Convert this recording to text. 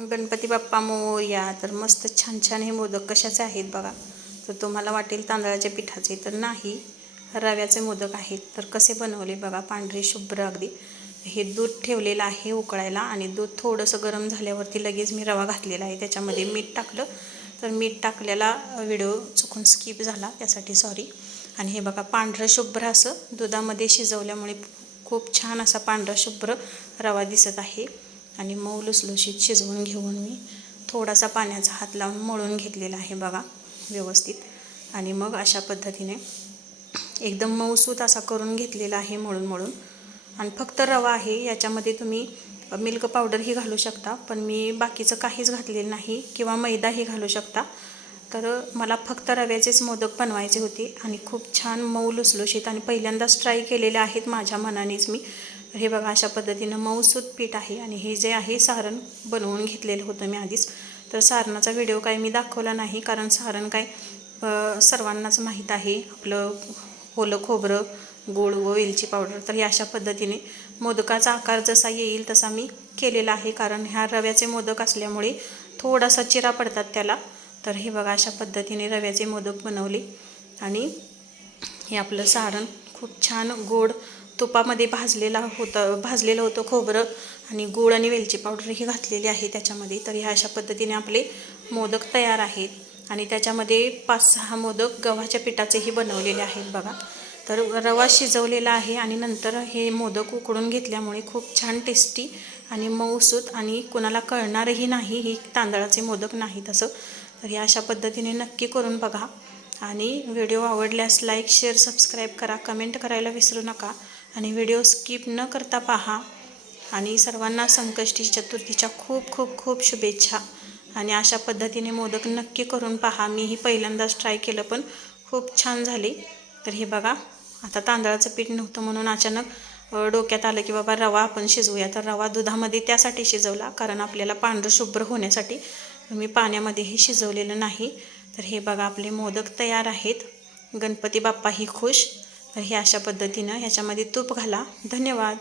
गणपती बाप्पा मोया तर मस्त छान छान हे मोदक कशाचे आहेत बघा. तर तुम्हाला वाटेल तांदळाच्या पिठाचे तर नाही रव्याचे मोदक आहेत. तर कसे बनवले बघा पांढरे शुभ्र अगदी. हे दूध ठेवलेलं आहे उकळायला आणि दूध थोडंसं गरम झाल्यावरती लगेच मी रवा घातलेला आहे. त्याच्यामध्ये मीठ टाकलं. तर मीठ टाकलेला व्हिडिओ चुकून स्किप झाला त्यासाठी सॉरी. आणि हे बघा पांढरं शुभ्र असं दुधामध्ये शिजवल्यामुळे खूप छान असा पांढरा शुभ्र रवा दिसत आहे. आणि मऊ लुसलुशीत शिजवून घेऊन मी थोडासा पाण्याचा हात लावून मळून घेतलेला आहे बघा व्यवस्थित. आणि मग अशा पद्धतीने एकदम मऊसूत असा करून घेतलेला आहे मळून मळून. आणि फक्त रवा आहे याच्यामध्ये तुम्ही मिल्क पावडरही घालू शकता पण मी बाकीचं काहीच घातलेलं नाही किंवा मैदाही घालू शकता. तर मला फक्त रव्याचेच मोदक बनवायचे होते आणि खूप छान मऊ लुसलुशीत आणि पहिल्यांदाच ट्राय केलेले आहेत माझ्या मनानेच मी. हे बघा अशा पद्धतीनं मऊसूत पीठ आहे आणि हे जे आहे सारण बनवून घेतलेलं होतं मी आधीच. तर सारणाचा व्हिडिओ काय मी दाखवला नाही कारण सारण काय सर्वांनाच माहीत आहे. आपलं ओलं खोबरं गोड व वेलची पावडर तर या अशा पद्धतीने मोदकाचा आकार जसा येईल तसा मी केलेला आहे. कारण ह्या रव्याचे मोदक असल्यामुळे थोडासा चिरा पडतात त्याला. तर हे बघा अशा पद्धतीने रव्याचे मोदक बनवले. आणि हे आपलं सारण खूप छान गोड तुपामध्ये भाजलेला होतं भाजलेलं होतं खोबरं आणि गूळ आणि वेलची पावडरही घातलेली आहे त्याच्यामध्ये. तर ह्या अशा पद्धतीने आपले मोदक तयार आहेत. आणि त्याच्यामध्ये पाच सहा मोदक गव्हाच्या पिठाचेही बनवलेले आहेत बघा. तर रवा शिजवलेला आहे आणि नंतर हे मोदक उकडून घेतल्यामुळे खूप छान टेस्टी आणि मऊसूत आणि कुणाला कळणारही नाही ही तांदळाचे मोदक नाहीत असं. तर हे अशा पद्धतीने नक्की करून बघा. आणि व्हिडिओ आवडल्यास लाईक शेअर सबस्क्राईब करा. कमेंट करायला विसरू नका. आणि व्हिडिओ स्किप न करता पहा. आणि सर्वांना संकष्टी चतुर्थीच्या खूप खूप खूप शुभेच्छा. आणि अशा पद्धतीने मोदक नक्की करून पहा. मीही पहिल्यांदाच ट्राय केलं पण खूप छान झाले. तर हे बघा आता तांदळाचं पीठ नव्हतं म्हणून अचानक डोक्यात आलं की बाबा रवा आपण शिजवूया. तर रवा दुधामध्ये त्यासाठी शिजवला कारण आपल्याला पांढरं शुभ्र होण्यासाठी मी पाण्यामध्येही शिजवलेलं नाही. तर हे बघा आपले मोदक तयार आहेत. गणपती बाप्पाही खुश. तर हे अशा पद्धतीनं ह्याच्यामध्ये तूप घाला. धन्यवाद.